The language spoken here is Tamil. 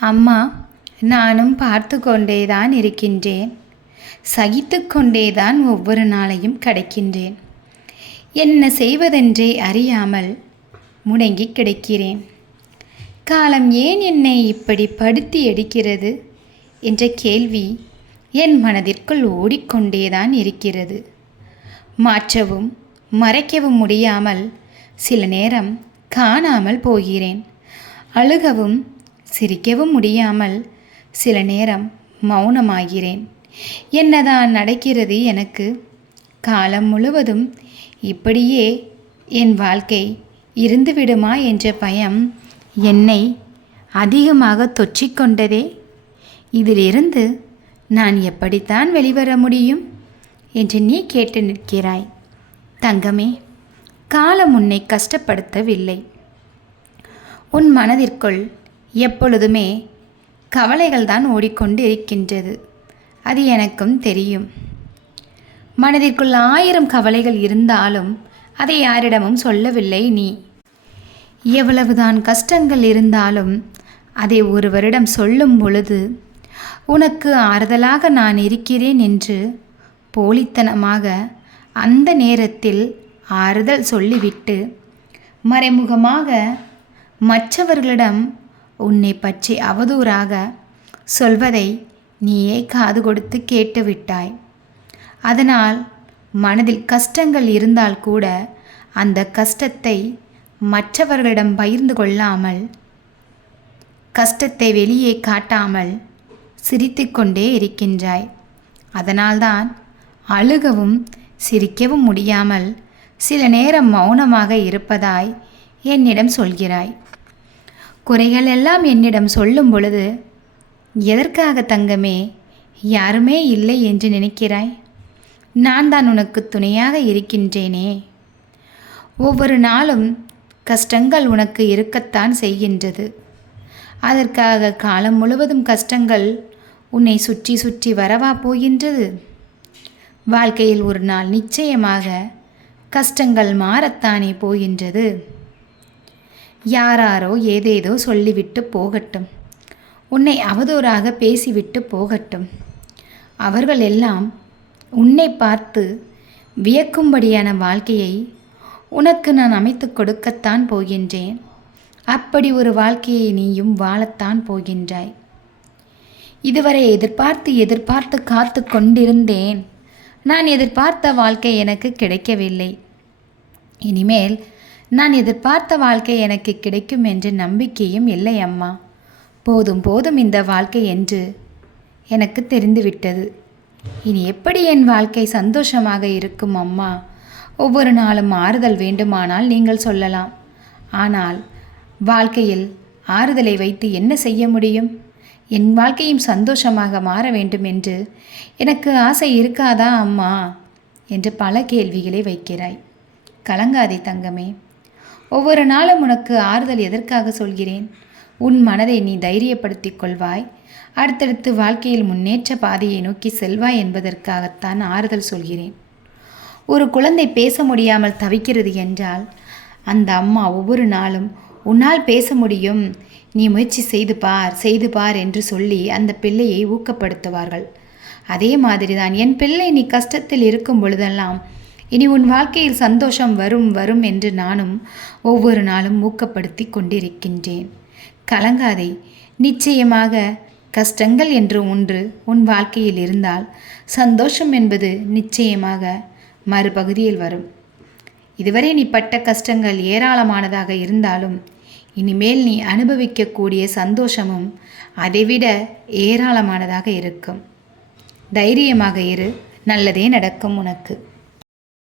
அம்மா நானும் பார்த்து கொண்டேதான் இருக்கின்றேன். சகித்து கொண்டேதான் ஒவ்வொரு நாளையும் கிடைக்கின்றேன். என்ன செய்வதென்றே அறியாமல் முடங்கி கிடக்கிறேன். காலம் ஏன் என்னை இப்படி படுத்தி எடுக்கிறது? என்ற கேள்வி என் மனதிற்குள் ஓடிக்கொண்டேதான் இருக்கிறது. மாற்றவும் மறைக்கவும் முடியாமல் சில நேரம் காணாமல் போகிறேன். அழுகவும் சிரிக்கவும் முடியாமல் சில நேரம் மௌனமாகிறேன். என்னதான் நடக்கிறது எனக்கு? காலம் முழுவதும் இப்படியே என் வாழ்க்கை இருந்துவிடுமா என்ற பயம் என்னை அதிகமாக தொற்றிக்கொண்டதே? இதிலிருந்து நான் எப்படித்தான் வெளிவர முடியும்? என்று நீ கேட்டு நிற்கிறாய். தங்கமே காலம் உன்னை கஷ்டப்படுத்தவில்லை. உன் மனதிற்குள் எப்பொழுதுமே கவலைகள் தான் ஓடிக்கொண்டு இருக்கின்றது அது எனக்கும் தெரியும். மனதிற்குள் ஆயிரம் கவலைகள் இருந்தாலும் அதை யாரிடமும் சொல்லவில்லை நீ. எவ்வளவுதான் கஷ்டங்கள் இருந்தாலும் அதை ஒருவரிடம் சொல்லும் பொழுது உனக்கு ஆறுதலாக நான் இருக்கிறேன் என்று போலித்தனமாக அந்த நேரத்தில் ஆறுதல் சொல்லிவிட்டு மறைமுகமாக மற்றவர்களிடம் உன்னை பற்றி அவதூறாக சொல்வதை நீயே காது கொடுத்து கேட்டுவிட்டாய். அதனால் மனதில் கஷ்டங்கள் இருந்தால் கூட அந்த கஷ்டத்தை மற்றவர்களிடம் பகிர்ந்து கொள்ளாமல் கஷ்டத்தை வெளியே காட்டாமல் சிரித்துக்கொண்டே இருக்கின்றாய். அதனால்தான் அழுகவும் சிரிக்கவும் முடியாமல் சில நேரம் மௌனமாக இருப்பதாய் என்னிடம் சொல்கிறாய். குறைகள் எல்லாம் என்னிடம் சொல்லும் பொழுது எதற்காக தங்கமே யாருமே இல்லை என்று நினைக்கிறாய்? நான் தான் உனக்கு துணையாக இருக்கின்றேனே. ஒவ்வொரு நாளும் கஷ்டங்கள் உனக்கு இருக்கத்தான் செய்கின்றது. அதற்காக காலம் முழுவதும் கஷ்டங்கள் உன்னை சுற்றி சுற்றி வரவா போகின்றது? வாழ்க்கையில் ஒரு நாள் நிச்சயமாக கஷ்டங்கள் மாறத்தானே போகின்றது. யாராரோ ஏதேதோ சொல்லிவிட்டு போகட்டும். உன்னை அவதூறாக பேசிவிட்டு போகட்டும். அவர்கள் எல்லாம் உன்னை பார்த்து வியக்கும்படியான வாழ்க்கையை உனக்கு நான் அமைத்து கொடுக்கத்தான் போகின்றேன். அப்படி ஒரு வாழ்க்கையை நீயும் வாழத்தான் போகின்றாய். இதுவரை எதிர்பார்த்து எதிர்பார்த்து காத்து கொண்டிருந்தேன். நான் எதிர்பார்த்த வாழ்க்கை எனக்கு கிடைக்கவில்லை. இனிமேல் நான் எதிர்பார்த்த வாழ்க்கை எனக்கு கிடைக்கும் என்ற நம்பிக்கையும் இல்லை அம்மா. போதும் போதும் இந்த வாழ்க்கை என்று எனக்கு தெரிந்துவிட்டது. இனி எப்படி என் வாழ்க்கை சந்தோஷமாக இருக்கும் அம்மா? ஒவ்வொரு நாளும் ஆறுதல் வேண்டுமானால் நீங்கள் சொல்லலாம். ஆனால் வாழ்க்கையில் ஆறுதலை வைத்து என்ன செய்ய முடியும்? என் வாழ்க்கையும் சந்தோஷமாக மாற வேண்டும் என்று எனக்கு ஆசை இருக்காதா அம்மா? என்று பல கேள்விகளை வைக்கிறாய். கலங்காதே தங்கமே. ஒவ்வொரு நாளும் உனக்கு ஆறுதல் எதற்காக சொல்கிறேன்? உன் மனதை நீ தைரியப்படுத்திக் கொள்வாய். அடுத்தடுத்து வாழ்க்கையில் முன்னேற்ற பாதையை நோக்கி செல்வாய் என்பதற்காகத்தான் ஆறுதல் சொல்கிறேன். ஒரு குழந்தை பேச முடியாமல் தவிக்கிறது என்றால் அந்த அம்மா ஒவ்வொரு நாளும் உன்னால் பேச முடியும். நீ முயற்சி செய்து பார் செய்து பார் என்று சொல்லி அந்த பிள்ளையை ஊக்கப்படுத்துவார்கள். அதே மாதிரி தான் என் பிள்ளை நீ கஷ்டத்தில் இருக்கும் பொழுதெல்லாம் இனி உன் வாழ்க்கையில் சந்தோஷம் வரும் வரும் என்று நானும் ஒவ்வொரு நாளும் ஊக்கப்படுத்தி கொண்டிருக்கின்றேன். கலங்காதே நிச்சயமாக கஷ்டங்கள் என்று ஒன்று உன் வாழ்க்கையில் இருந்தால் சந்தோஷம் என்பது நிச்சயமாக மறுபகுதியில் வரும். இதுவரை நீ பட்ட கஷ்டங்கள் ஏராளமானதாக இருந்தாலும் இனிமேல் நீ அனுபவிக்கக்கூடிய சந்தோஷமும் அதைவிட ஏராளமானதாக இருக்கும். தைரியமாக இரு நல்லதே நடக்கும் உனக்கு.